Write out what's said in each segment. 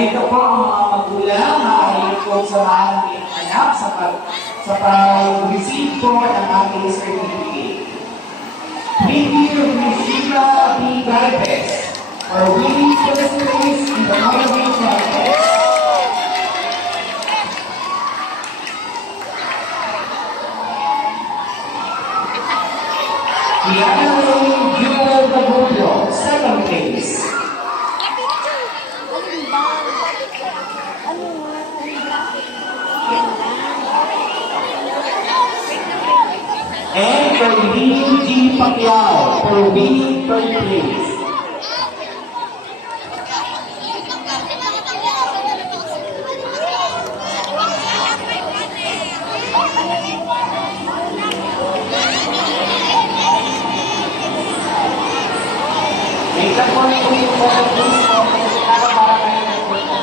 Narito po ang mga magulang na ayaw po samahan ng iyong anak sa pag-receive po ng ating certificate. Thank you, Ms. Sheila P. Galvez, for winning first place in the following contest. Diana Ray Jewel Bagulio, second place. And Ferlene G. Pacquiao for winning third place. Tingnan po na po yung photo please po kasi para kayo ng photo.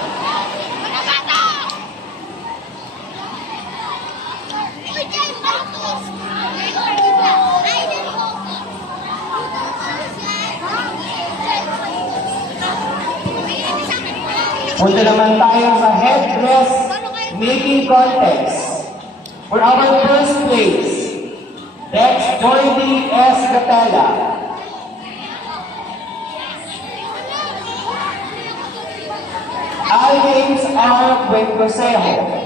Punta naman tayo sa headdress making contest. For our first place, that's Jordi S. Gatella. Alvins R. Buencosejo.